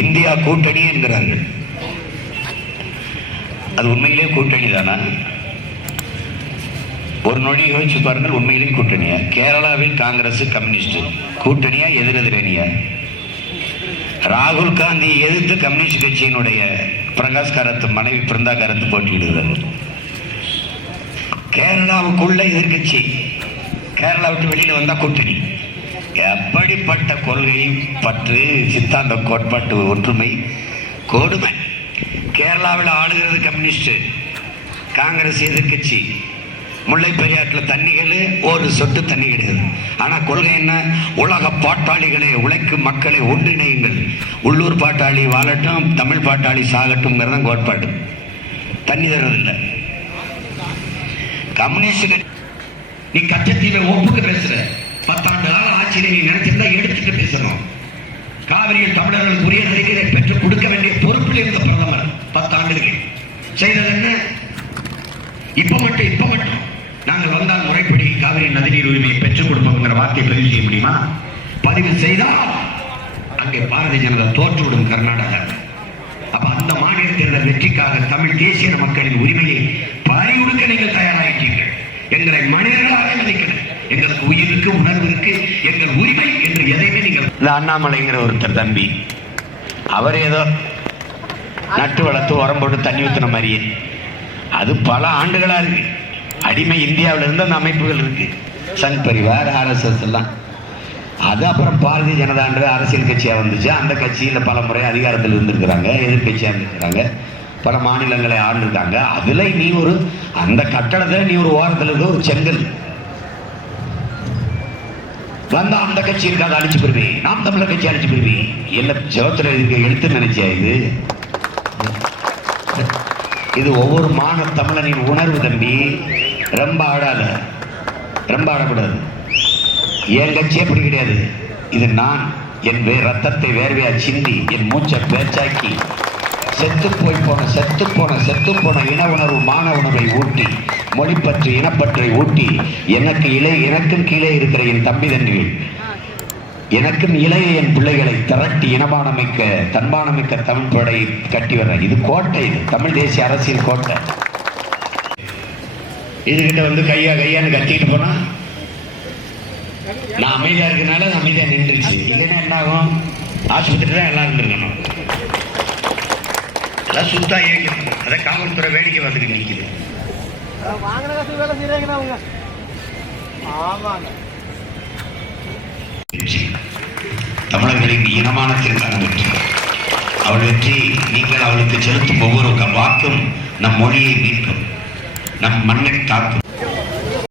India கூட்டணி என்கிறார்கள். அது உண்மையிலே கூட்டணி தானா? ஒரு நொடி யோசிச்சு பாருங்கள். உண்மையிலே கூட்டணியா? கேரளாவில் காங்கிரஸ் கம்யூனிஸ்ட் கூட்டணியா, எதிரெதிரணியா? ராகுல் காந்தியை எதிர்த்து கம்யூனிஸ்ட் கட்சியினுடைய பிரகாஷ் காரத் மனைவி பிருந்தா காரத் போட்டியிடுகிறார். கேரளாவுக்குள்ள எதிர்கட்சி, கேரளா விட்டு வெளியில வந்தா கூட்டணி. எப்படிப்பட்ட கொள்கை பற்று, சித்தாந்த கோட்பாட்டு ஒற்றுமை, கொடுமை! கேரளாவில் ஆளுகிறது கம்யூனிஸ்ட், காங்கிரஸ் எதிர்கட்சி. முல்லை பெரியாற்றில் தண்ணிகள் ஒரு சொட்டு தண்ணி கிடையாது. ஆனா கொள்கை என்ன? உலக பாட்டாளிகளே, உழைக்கும் மக்களை ஒன்றிணையுங்கள், உள்ளூர் பாட்டாளி வாழட்டும், தமிழ் பாட்டாளி சாகட்டும் கோட்பாடு. தண்ணி தர்றதில்லை கம்யூனிஸ்ட். நீ கச்சத்தீவை ஒப்புக்கு பேசுற, 10 ஆண்டு கால ஆட்சியை நீ நினைச்சிருந்தா எடுத்துட்டு பேசணும். காவிரியில் தமிழர்களுக்கு உரிய நீரை பெற்றுக் கொடுக்க வேண்டிய பொறுப்பில் இருந்த பிரதமர் 10 ஆண்டுகள் செய்தது என்ன? இப்ப மட்டும் நாங்கள் வந்தால் முறைப்படி காவிரி நதிநீர் உரிமையை பெற்றுக் கொடுப்போங்கிற வார்த்தையை பதிவு செய்ய முடியுமா? பதிவு செய்தால் அங்கே பாரதிய ஜனதா தோற்றுவிடும் கர்நாடகா. அப்ப அந்த மாநில தேர்தல் வெற்றிக்காக தமிழ் தேசிய மக்களின் உரிமையை பறிவுடுக்க நீங்கள் தயாராகிட்டீர்கள். எங்களை மனிதர்களாக மதிக்கணும். எங்களுக்கு உயிருக்கு, உணர்வுக்கு எங்கள் உரிமை என்று எதையுமே நீங்கள். இந்த அண்ணாமலைங்கிற ஒருத்தர் தம்பி, அவர் ஏதோ நட்டு வளர்த்து உரம் போட்டு தண்ணி ஊற்றின மாதிரியே, அது பல ஆண்டுகளா இருக்கு. அடிமை இந்தியாவில இருந்து அந்த அமைப்புகள் இருக்கு, சங் பரிவார், RSS எல்லாம். அது அப்புறம் பாரதிய ஜனதான்ற அரசியல் கட்சியா வந்துச்சு. அந்த கட்சியில பல முறை அதிகாரத்தில் இருந்திருக்கிறாங்க, எதிர்கட்சியா இருந்திருக்கிறாங்க, பல மாநிலங்களை ஆண்டிருக்காங்க. அதுல நீ ஒரு அந்த கட்டடத்தை நீ ஒரு ஓரத்தில் இருக்க ஒரு செங்கல் வந்தா அந்த கட்சி இருக்காது, அழிச்சு போயிருவி. நாம் தமிழர் கட்சி அழிச்சு போயிருவி. என்ன ஜோத்திர எழுத்து நினைச்சியா? இது ஒவ்வொரு மாநில தமிழனின் உணர்வு தம்பி. ரொம்ப ஆடாத, ரொம்ப ஆடக்கூடாது. என் கட்சி அப்படி கிடையாது. இது நான் என் ரத்தத்தை வேர்வையா சிந்தி என் மூச்சை பேச்சாக்கி செத்து போன இன உணர்வு, மான உணர்வை ஊட்டி, மொழிப்பற்று, இனப்பற்றை ஊட்டி, எனக்கும் கீழே இருக்கிற என் தம்பி தன்னிகள், எனக்கும் இளைய என் பிள்ளைகளை திரட்டி இனமானமிக்க, தன்மானமிக்க தமிழ் படை கட்டி வர்ற இது கோட்டை. இது தமிழ் தேசிய அரசியல் கோட்டை. இதுகிட்ட வந்து கையான்னு கத்திட்டு போனா நான் அமைதியா இருக்கனால அமைதியா நின்றுச்சு. இல்லைன்னா என்ன ஆகும்? ஆஸ்பத்திரி தான் எல்லாம் இருந்திருக்கணும். அதான் சுத்தா இயக்கணும். அதை காவல்துறை வேடிக்கை பார்த்துட்டு நிற்குது. தமிழர்களின் இனமானத்திற்கான வெற்றி. அவள் வெற்றி நீங்கள் அவளுக்கு செலுத்தும் ஒவ்வொரு வாக்கும் நம் மொழியை மீட்கும், நம் மண்ணை காக்கும்.